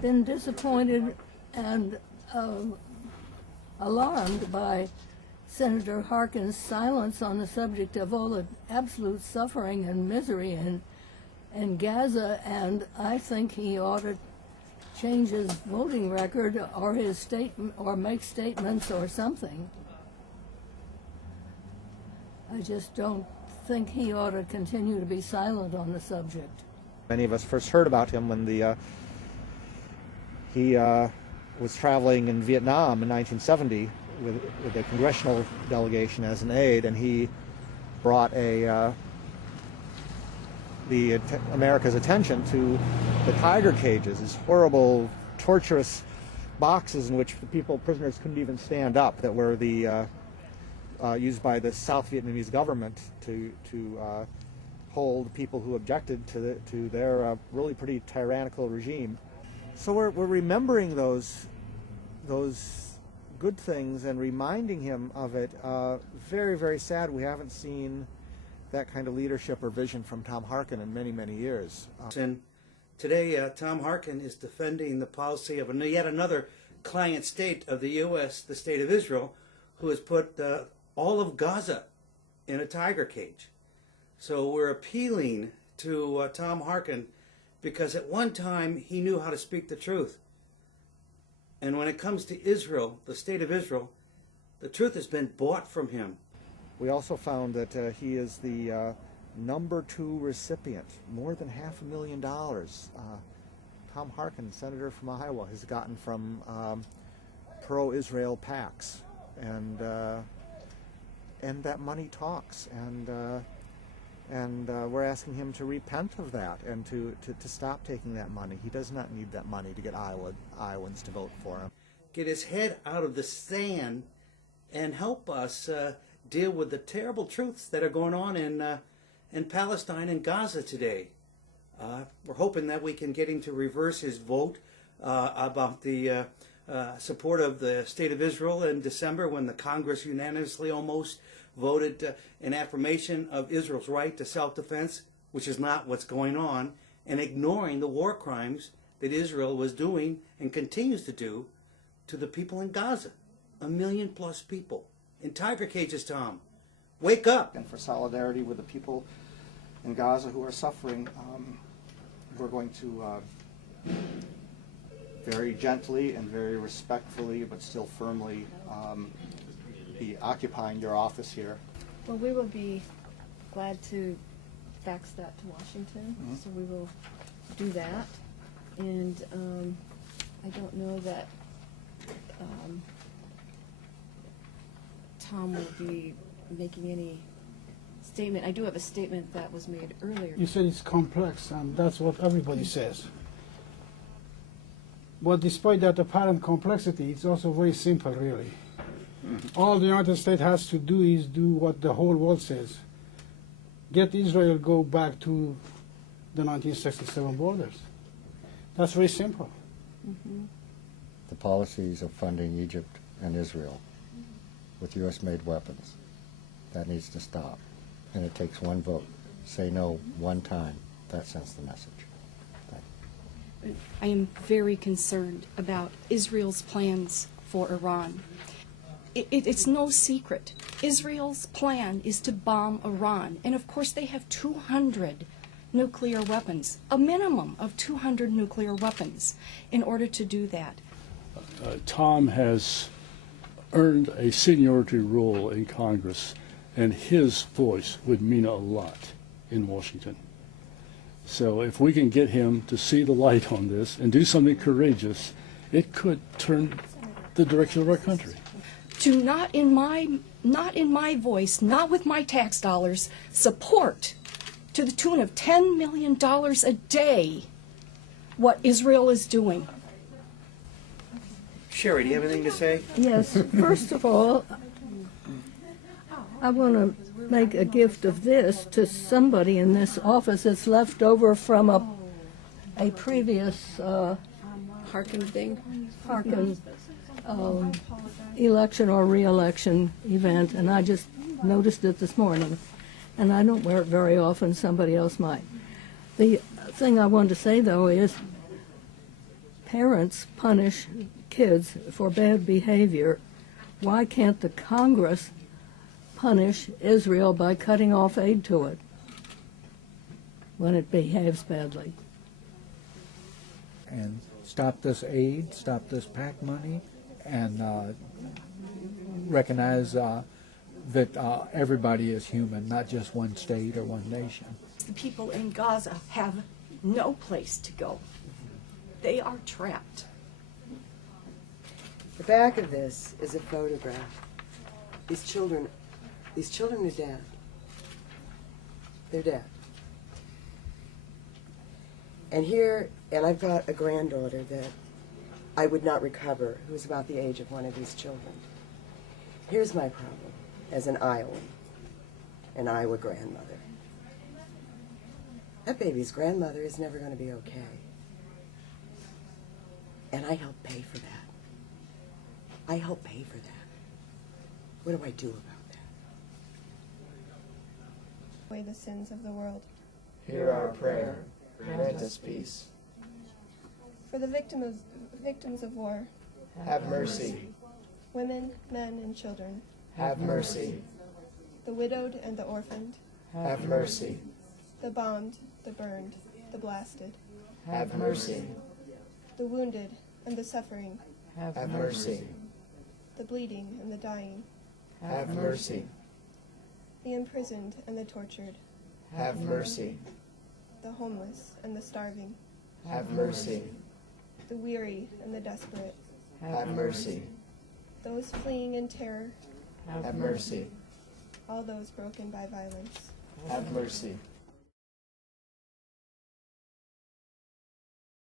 been disappointed and alarmed by Senator Harkin's silence on the subject of all the absolute suffering and misery in Gaza, and I think he ought to change his voting record or his statement or make statements or something. I just don't think he ought to continue to be silent on the subject. Many of us first heard about him when he was traveling in Vietnam in 1970 with a congressional delegation as an aide, and he brought America's attention to the tiger cages, these horrible, torturous boxes in which prisoners couldn't even stand up, that were used by the South Vietnamese government to hold people who objected to their really pretty tyrannical regime. So we're remembering those good things and reminding him of it. Very, very sad we haven't seen that kind of leadership or vision from Tom Harkin in many, many years. And today, Tom Harkin is defending the policy of yet another client state of the U.S., the state of Israel, who has put all of Gaza in a tiger cage. So we're appealing to Tom Harkin because at one time he knew how to speak the truth. And when it comes to Israel, the state of Israel, the truth has been bought from him. We also found that he is the #2 recipient, more than $500,000. Tom Harkin, senator from Iowa, has gotten from pro-Israel PACs, and that money talks, and we're asking him to repent of that and to stop taking that money. He does not need that money to get Iowans to vote for him. Get his head out of the sand and help us deal with the terrible truths that are going on in Palestine and Gaza today. We're hoping that we can get him to reverse his vote about the support of the state of Israel in December, when the Congress unanimously almost voted in affirmation of Israel's right to self-defense, which is not what's going on, and ignoring the war crimes that Israel was doing and continues to do to the people in Gaza. 1 million+ people in tiger cages, Tom. Wake up. And for solidarity with the people in Gaza who are suffering, we're going to very gently and very respectfully, but still firmly, be occupying your office here. Well, we will be glad to fax that to Washington, so we will do that. And I don't know that Tom will be making any statement. I do have a statement that was made earlier. You said it's complex, and that's what everybody says. But despite that apparent complexity, it's also very simple, really. All the United States has to do is do what the whole world says. Get Israel go back to the 1967 borders. That's very simple. The policies of funding Egypt and Israel with U.S.-made weapons, that needs to stop. And it takes one vote. Say no one time. That sends the message. I am very concerned about Israel's plans for Iran. It's no secret. Israel's plan is to bomb Iran. And of course they have 200 nuclear weapons, a minimum of 200 nuclear weapons in order to do that. Tom has earned a seniority role in Congress, and his voice would mean a lot in Washington. So if we can get him to see the light on this and do something courageous, it could turn the direction of our country. To not in my voice, not with my tax dollars, support to the tune of $10 million a day what Israel is doing. Sherry, do you have anything to say? Yes, first of all, I want to make a gift of this to somebody in this office that's left over from a previous Harkin thing. Harkin election or re-election event, and I just noticed it this morning, and I don't wear it very often. Somebody else might. The thing I wanted to say, though, is parents punish kids for bad behavior, why can't the Congress punish Israel by cutting off aid to it when it behaves badly? And stop this aid, stop this PAC money, and recognize that everybody is human, not just one state or one nation. The people in Gaza have no place to go. They are trapped. The back of this is a photograph. These children are dead. They're dead. And I've got a granddaughter that I would not recover, who's about the age of one of these children. Here's my problem as an Iowan grandmother. That baby's grandmother is never going to be okay. And I help pay for that. I help pay for that. What do I do about that? Away the sins of the world. Hear our prayer. Grant us peace. For the victims of war. Have mercy. Women, men, and children. Have mercy. The widowed and the orphaned. Have mercy. The bombed, the burned, the blasted. Have mercy. The wounded and the suffering. Have mercy. The bleeding and the dying. Have mercy. The imprisoned and the tortured. Have mercy. The homeless and the starving. Have mercy. The weary and the desperate. Have mercy. Those fleeing in terror. Have mercy. All those broken by violence. Have mercy.